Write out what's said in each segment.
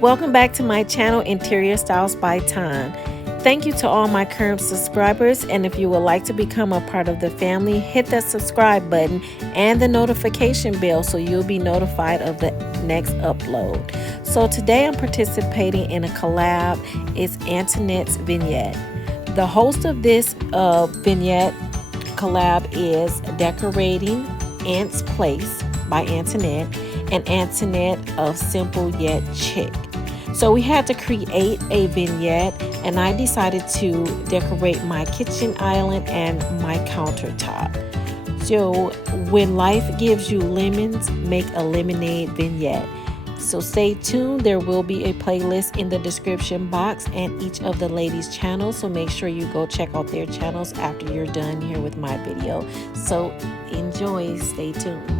Welcome back to my channel, Interior Styles by Time. Thank you to all my current subscribers, and if you would like to become a part of the family, hit that subscribe button and the notification bell so you'll be notified of the next upload. So today I'm participating in a collab. It's Antionette's Vignette. The host of this Vignette collab is Decorating Ant's Place by Antionette and Antionette of Simple Yet Chic. So we had to create a vignette, and I decided to decorate my kitchen island and my countertop. So when life gives you lemons, make a lemonade vignette. So stay tuned. There will be a playlist in the description box and each of the ladies' channels. So make sure you go check out their channels after you're done here with my video. So enjoy. Stay tuned.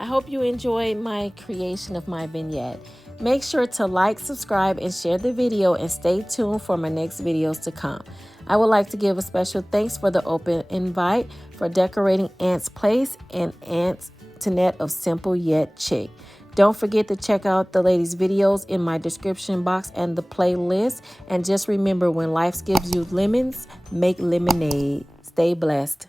I hope you enjoyed my creation of my vignette. Make sure to like, subscribe, and share the video, and stay tuned for my next videos to come. I would like to give a special thanks for the open invite for decorating Aunt's Place and Antionette of Simple Yet Chic. Don't forget to check out the ladies' videos in my description box and the playlist. And just remember, when life gives you lemons, make lemonade. Stay blessed.